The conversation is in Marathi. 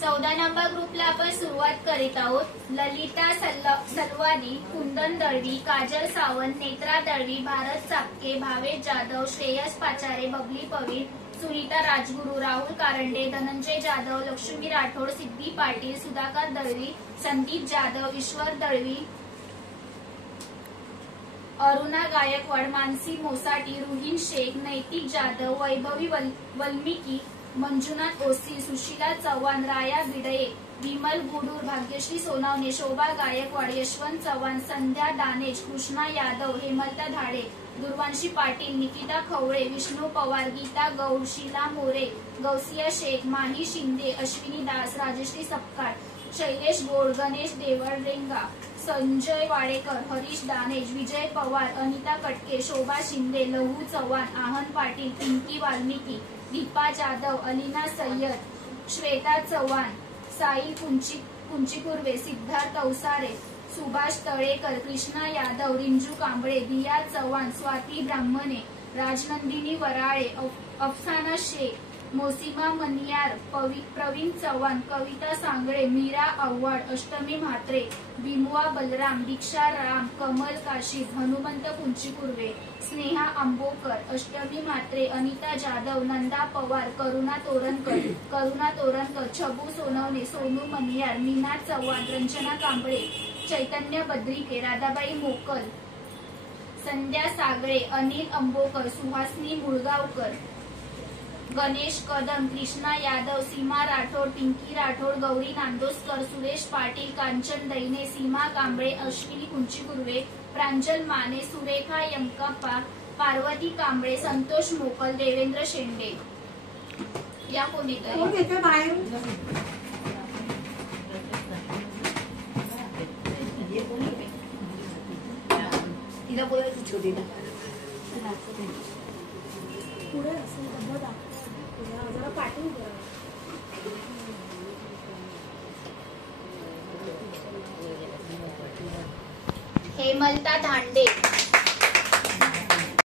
14 नंबर ग्रुपला आपण सुरुवात करीत आहोत. ललिता सलवादी, कुंदन दळवी, काजल सावंत, नेत्रा दळवी, भारत चापके, भावेश जाधव, श्रेयस पाचारे, बबली पवीर, सुनीता राजगुरू, राहुल कारंडे, धनंजय जाधव, लक्ष्मी राठोड, सिद्धी पाटील, सुधाकर दळवी, संदीप जाधव, ईश्वर दळवी, अरुणा गायकवाड, मानसी मोसाटी, रुहीन शेख, नैतिक जाधव, वैभवी वल्मिकी, मंजुनाथ ओसी, सुशीला चव्हाण, राया बिडये, विमल गुडूर, भाग्यश्री सोनावणे, शोभा गायकवाड, यशवंत चव्हाण, संध्या दानेज, कृष्णा यादव, हेमलता धाडे, दुर्वांशी पाटील, निकिता खवळे, विष्णू पवार, गीता गौड, शीला मोरे, गौसिया शेख, माही शिंदे, अश्विनी दास, राजश्री सपकाळ, शैलेश गोड, गणेश देवळ रेंगा, संजय वाडेकर, हरीश दानेज, विजय पवार, अनिता कटके, शोभा शिंदे, लहू चव्हाण, आहन पाटील, पिंकी वाल्मिकी, दीपा जाधव, अलिना सय्यद, श्वेता चव्हाण, साई कुंचीकुर्वे, सिद्धार्थ अवसारे, सुभाष तळेकर, कृष्णा यादव, रिंजू कांबळे, दिया चव्हाण, स्वाती ब्राह्मणे, राजनंदिनी वराळे, अफसाना शेख, मोसिमा मनियार, प्रवीण चव्हाण, कविता सांगळे, मीरा आव्हाड, अष्टमी म्हात्रे, बिमुआ बलराम, दीक्षा राम, कमल काशीद, हनुमंत कुंचीकुर्वे, स्नेहा आंबोकर, अष्टमी म्हात्रे, अनिता जाधव, नंदा पवार, करुणा तोरणकर, छबू सोनवणे, सोनू मनियार, मीना चव्हाण, रंजना कांबळे, चैतन्य बद्रिके, राधाबाई मोकल, संध्या सागळे, अनिल अंबोकर, सुहासनी मुळगावकर, गणेश कदम, कृष्णा यादव, सीमा राठोड, पिंकी राठोड, गौरी नांदोसकर, सुरेश पाटील, कांचन दैने, सीमा कांबळे, अश्विनी कुंचीकुर्वे, प्रांजल माने, सुरेखा यमकप्पा, पार्वती कांबळे, संतोष मोकल, देवेंद्र शेंडे. या कोणीतरी तिला बोलायचं छोटी हेमलता धांडे,